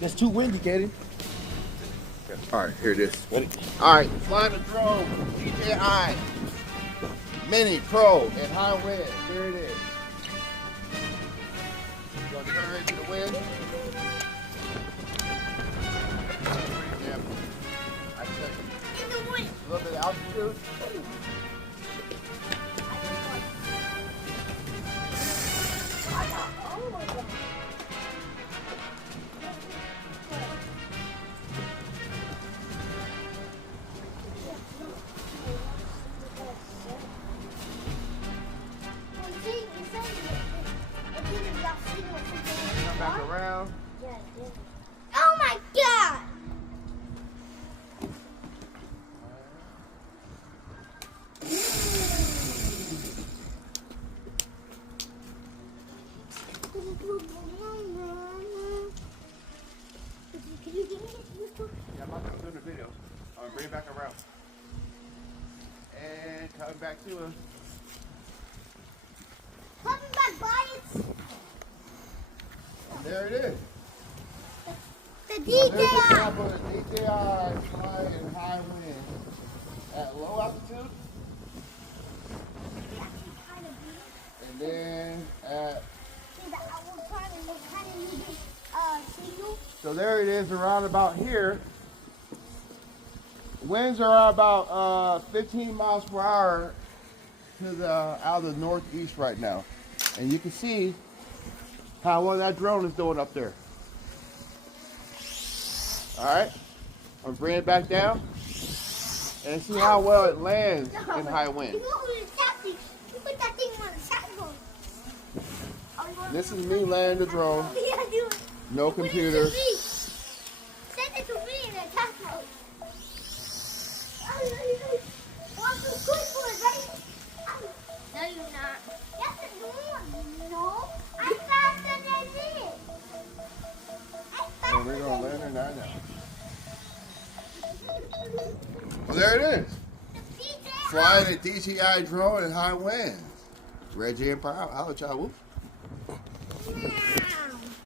That's too windy, Katie. All right, here it is. Ready? All right, flying the drone, DJI Mini Pro in high wind. There it is. You're gonna turn into the wind. Yeah. I check a little bit of altitude. Come back around. Oh my God! Yeah, I'm not gonna do the video. I'm gonna bring it back around. And coming back to us. Coming back by it. There it is. The So there's the DJI. example of the DJI flying in high wind at low altitude. And then at so there it is around about here. Winds are about 15 miles per hour to the out of the northeast right now. And you can see how well that drone is doing up there. Alright, I'm gonna bring it back down and see how well it lands in high wind. You put that thing on the saddle. This is me landing the drone, Yeah, do it. no computer. Send it to me in a task mode. Well, I'm too good for it, right? No, you're not. Yes, I'm no. I'm faster than this. And we're gonna land her now. Well, there it is. Flying a DJI drone in high winds. Reggie Empire, I'll let y'all whoop.